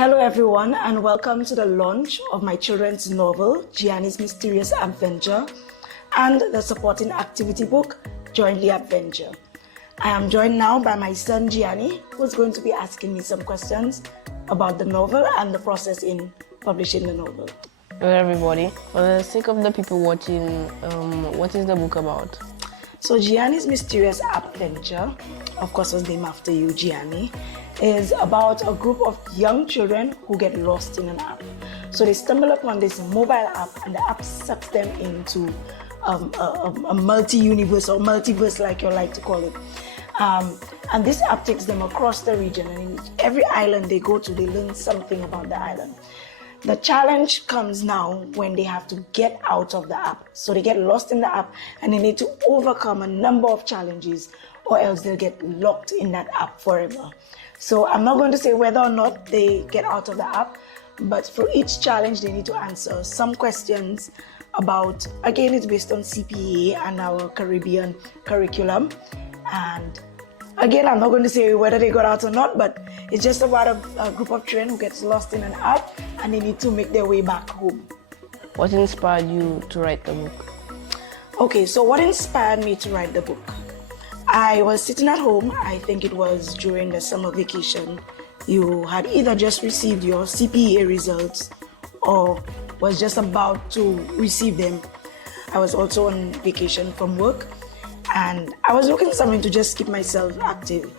Hello everyone and welcome to the launch of my children's novel, Gianni'S Mysterious Adventure, and the supporting activity book, Join the Adventure. I am joined now by my son Gianni, who's going to be asking me some questions about the novel and the process in publishing the novel. Hello everybody. For the sake of the people watching, what is the book about? So Gianni'S Mysterious Adventure, of course was named after you, Gianni, is about a group of young children who get lost in an app. So they stumble upon this mobile app and the app sucks them into a multi-universe or multiverse like you like to call it. And this app takes them across the region, and in every island they go to, they learn something about the island. The challenge comes now when they have to get out of the app. So they get lost in the app and they need to overcome a number of challenges or else they'll get locked in that app forever. So I'm not going to say whether or not they get out of the app, but for each challenge they need to answer some questions about, again, it's based on CPA and our Caribbean curriculum. And again, I'm not going to say whether they got out or not, but it's just about a group of children who gets lost in an app and they need to make their way back home. What inspired you to write the book? Okay, so what inspired me to write the book? I was sitting at home, I think it was during the summer vacation. You had either just received your CPA results or was just about to receive them. I was also on vacation from work and I was looking for something to just keep myself active.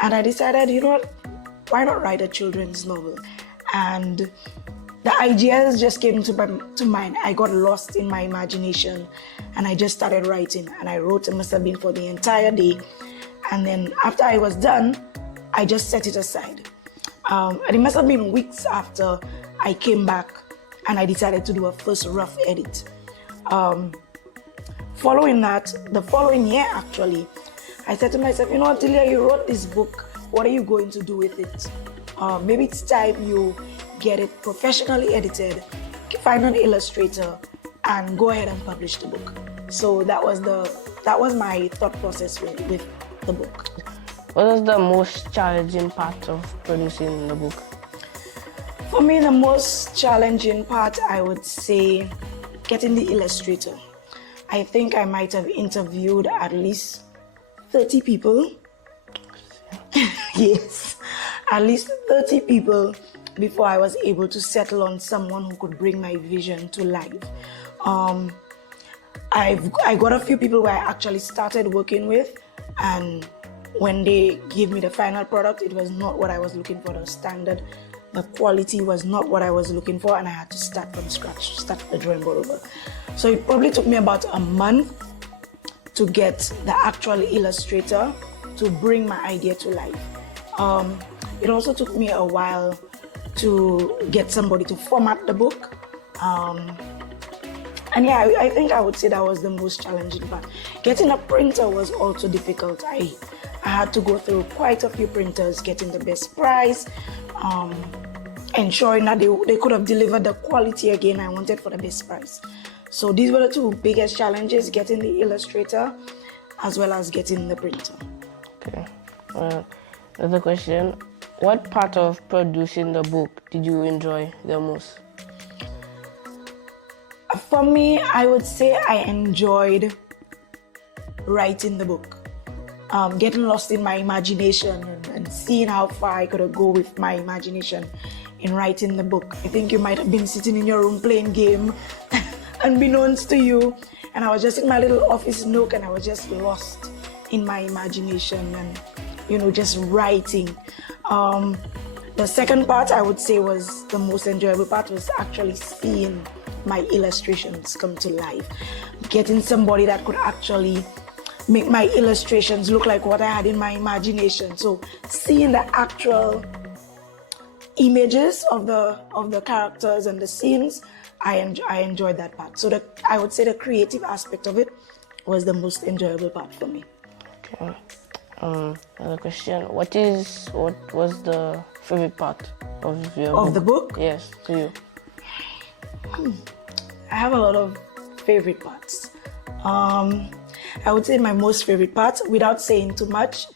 And I decided, you know what, why not write a children's novel? And the ideas just came to mind. I got lost in my imagination and I just started writing, and I wrote, it must have been for the entire day. And then after I was done, I just set it aside. And it must have been weeks after I came back and I decided to do a first rough edit. Following that, the following year actually, I said to myself, you know what, Delia, you wrote this book, what are you going to do with it? Maybe it's time you get it professionally edited, find an illustrator, and go ahead and publish the book. So that was my thought process with the book. What was the most challenging part of producing the book? For me, the most challenging part, I would say, getting the illustrator. I think I might have interviewed at least 30 people. Yes, at least 30 people before I was able to settle on someone who could bring my vision to life. I got a few people who I actually started working with, and when they gave me the final product, it was not what I was looking for. The standard, the quality was not what I was looking for, and I had to start from scratch, start the drawing board over. So it probably took me about a month to get the actual illustrator to bring my idea to life. It also took me a while to get somebody to format the book. And yeah, I think I would say that was the most challenging part. Getting a printer was also difficult. I had to go through quite a few printers, getting the best price, ensuring that they could have delivered the quality again I wanted for the best price. So these were the two biggest challenges, getting the illustrator as well as getting the printer. Okay. Another question. What part of producing the book did you enjoy the most? For me, I would say I enjoyed writing the book. Getting lost in my imagination and seeing how far I could go with my imagination in writing the book. I think you might have been sitting in your room playing game unbeknownst to you, and I was just in my little office nook and I was just lost in my imagination and, you know, just writing. The second part I would say was the most enjoyable part, was actually seeing my illustrations come to life. Getting somebody that could actually make my illustrations look like what I had in my imagination. So seeing the actual images of the characters and the scenes, I enjoyed that part. So I would say the creative aspect of it was the most enjoyable part for me. Okay. Another question. What was the favorite part of your book? Of the book? Yes, to you. I have a lot of favorite parts. I would say my most favorite part, without saying too much,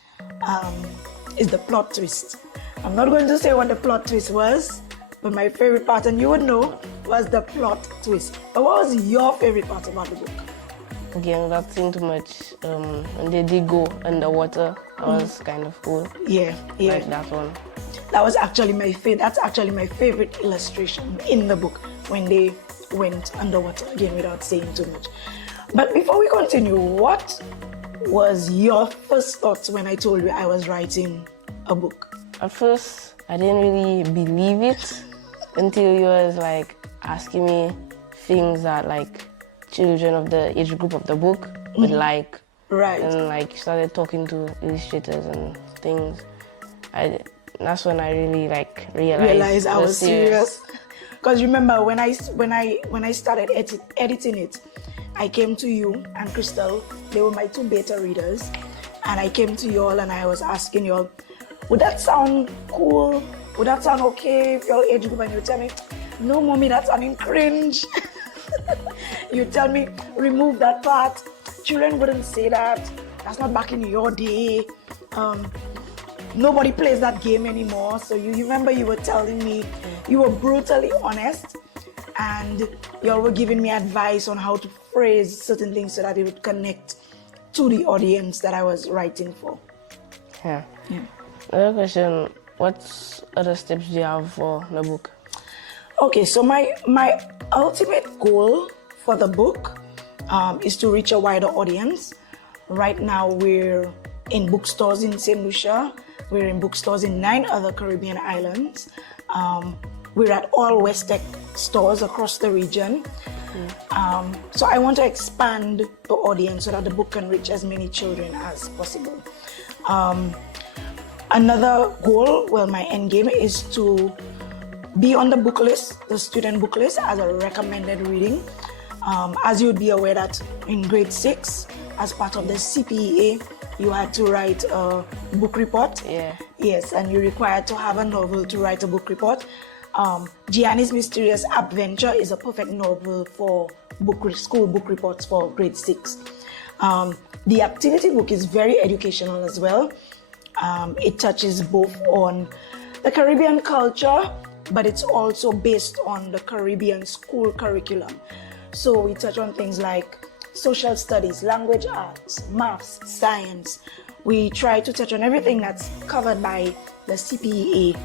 is the plot twist. I'm not going to say what the plot twist was, but my favorite part, and you would know, was the plot twist. But what was your favorite part about the book? Again, without saying too much, when they did go underwater, that was kind of cool. Yeah. Like that one. That was actually my favorite. That's actually my favorite illustration in the book, when they went underwater, again, without saying too much. But before we continue, what was your first thoughts when I told you I was writing a book? At first, I didn't really believe it until you was like asking me things that like children of the age group of the book would like. Right. And like started talking to illustrators and things. That's when I really like realized I was serious. Because remember, when I started editing it, I came to you and Crystal. They were my two beta readers, and I came to you all and I was asking you all, would that sound cool? Would that sound okay if your age group? And you tell me, no, mommy, that's sounding cringe. You tell me, remove that part. Children wouldn't say that. That's not back in your day. Nobody plays that game anymore. So you remember you were telling me, you were brutally honest, and you all were giving me advice on how to phrase certain things so that it would connect to the audience that I was writing for. Yeah. Another question, what other steps do you have for the book? Okay, so my ultimate goal for the book is to reach a wider audience. Right now we're in bookstores in St. Lucia. We're in bookstores in 9 other Caribbean islands. We're at all West Tech stores across the region. So I want to expand the audience so that the book can reach as many children as possible. Another goal, well, my end game is to be on the book list, the student book list, as a recommended reading. As you would be aware that in grade 6, as part of the CPEA, you had to write a book report. Yeah. Yes, and you're required to have a novel to write a book report. Gianni'S Mysterious Adventure is a perfect novel for school book reports for grade 6. The activity book is very educational as well. It touches both on the Caribbean culture, but it's also based on the Caribbean school curriculum. So we touch on things like social studies, language arts, maths, science. We try to touch on everything that's covered by the CPEA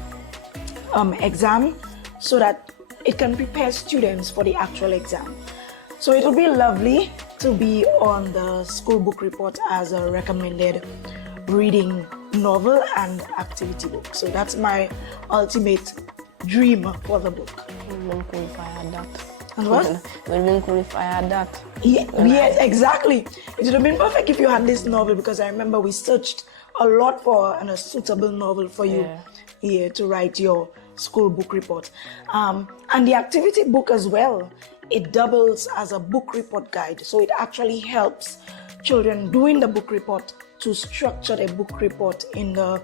exam so that it can prepare students for the actual exam. So it will be lovely to be on the school book report as a recommended reading novel and activity book. So that's my ultimate dream for the book. It would have been cool if I had that. And what? It would have been cool if I had that. Yes, exactly. It would have been perfect if you had this novel, because I remember we searched a lot for a suitable novel for you here to write your school book report. And the activity book as well, it doubles as a book report guide. So it actually helps children doing the book report to structure their book report in the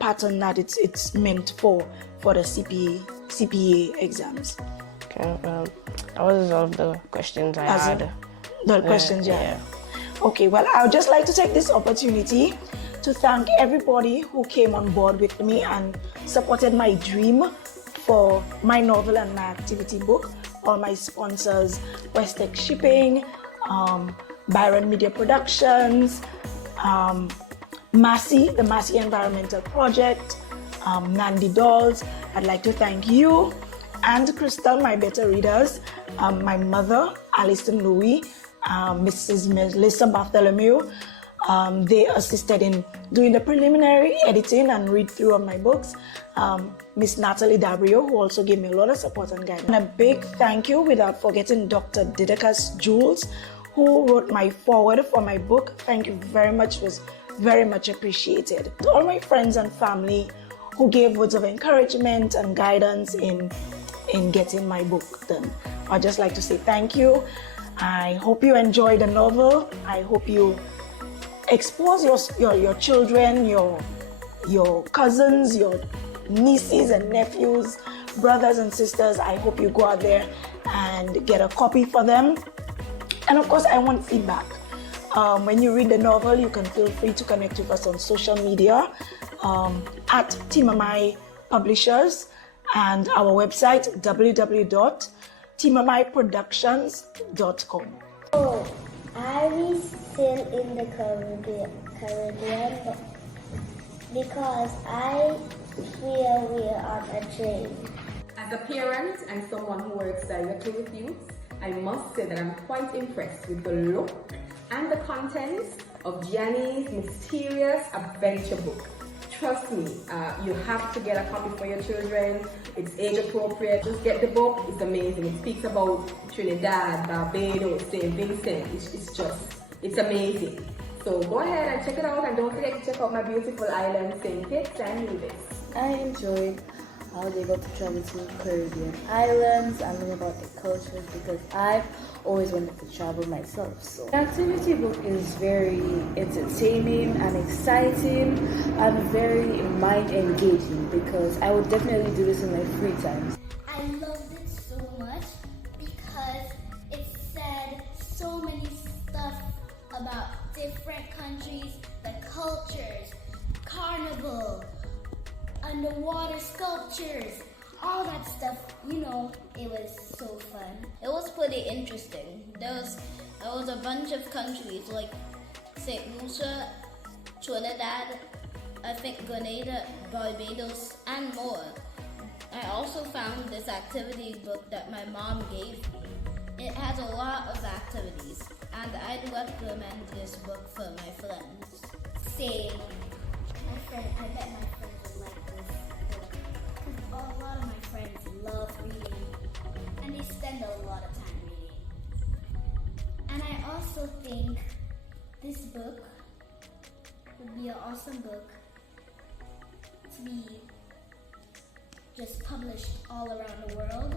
pattern that it's meant for the CPA exams. Okay, that was all of the questions I had. The questions, yeah. Okay, well, I would just like to take this opportunity to thank everybody who came on board with me and supported my dream for my novel and my activity book. All my sponsors, West Tech Shipping, Byron Media Productions, Massey, the Massey Environmental Project, Nandi Dolls. I'd like to thank you and Crystal, my beta readers, my mother, Alison Louis, Mrs. Melissa Bartholomew. They assisted in doing the preliminary editing and read through of my books. Miss Natalie Dabrio, who also gave me a lot of support and guidance. And a big thank you, without forgetting Dr. Didacus Jules, who wrote my foreword for my book. Thank you very much. It was very much appreciated. To all my friends and family who gave words of encouragement and guidance in getting my book done, I'd just like to say thank you. I hope you enjoy the novel. I hope you expose your children, your cousins, your nieces and nephews, brothers and sisters. I hope you go out there and get a copy for them. And of course, I want feedback. When you read the novel, you can feel free to connect with us on social media at Timamai Publishers. and our website www.timamaiproductions.com. Oh, are we still in the Caribbean? Because I feel we are on a train. As a parent and someone who works directly with youth, I must say that I'm quite impressed with the look and the contents of Gianni'S mysterious adventure book. Trust me, you have to get a copy for your children. It's age appropriate. Just get the book. It's amazing. It speaks about Trinidad, Barbados, St. Vincent. It's amazing. So go ahead and check it out, and don't forget to check out my beautiful island, St. Kitts and Nevis. I enjoyed how they got to travel to Caribbean islands and learn about their cultures because I've always wanted to travel myself. So the activity book is very entertaining and exciting and very mind engaging because I would definitely do this in my free time. I loved it so much because it said so many stuff about different countries, the cultures, carnival, underwater sculptures, all that stuff. You know, it was so fun. It was pretty interesting. There was a bunch of countries like St. Lucia, Trinidad, I think Grenada, Barbados, and more. I also found this activity book that my mom gave me. It has a lot of activities, and I'd recommend this book for my friends. Same. I bet my friends would like this book. Because a lot of my friends love reading, and they spend a lot of time reading. And I also think this book would be an awesome book to be just published all around the world.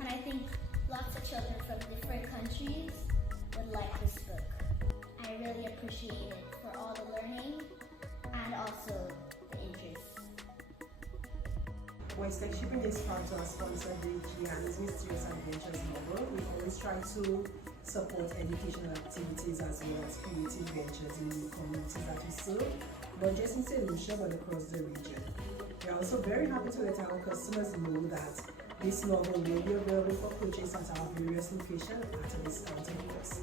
And I think lots of children from different countries would like this book. I really appreciate it for all the learning and also the interest. Well, especially when it's part of our sponsor, the Gianni'S Mysterious Adventures novel, we always try to support educational activities as well as creative ventures in the communities that we serve, not just in St. Lucia but across the region. We are also very happy to let our customers know that this novel will be available for purchase at our various locations at a discounted cost.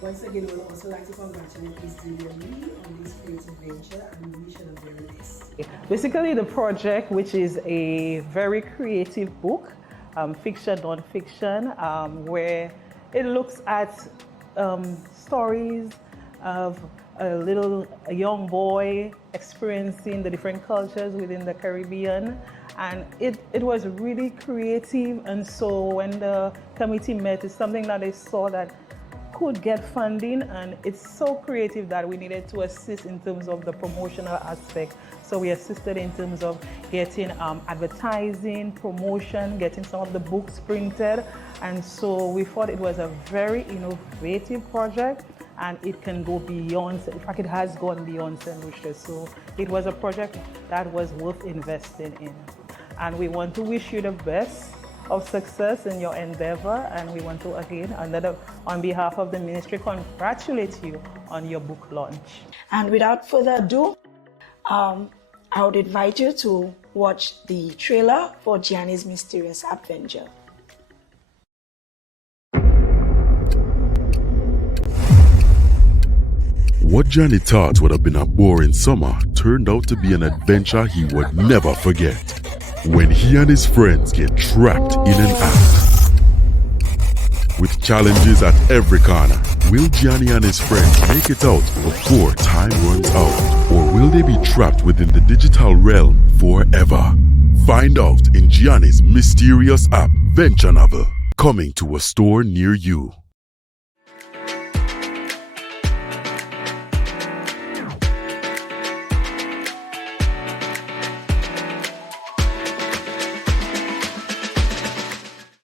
Once again, we would also like to congratulate Ms. Delia Lee on this creative venture and we wish her the very best. Basically, the project, which is a very creative book, fiction, non-fiction, where it looks at stories of a young boy experiencing the different cultures within the Caribbean. And it was really creative, and so when the committee met, it's something that they saw that could get funding, and it's so creative that we needed to assist in terms of the promotional aspect. So we assisted in terms of getting advertising, promotion, getting some of the books printed, and so we thought it was a very innovative project, and it can go beyond, in fact it has gone beyond St. Lucia. So it was a project that was worth investing in. And we want to wish you the best of success in your endeavor, and we want to again, on behalf of the ministry, congratulate you on your book launch. And without further ado, I would invite you to watch the trailer for Gianni'S Mysterious Adventure. What Gianni thought would have been a boring summer turned out to be an adventure he would never forget. When he and his friends get trapped in an app. With challenges at every corner, will Gianni and his friends make it out before time runs out? Or will they be trapped within the digital realm forever? Find out in Gianni'S Mysterious App Venture Novel, coming to a store near you.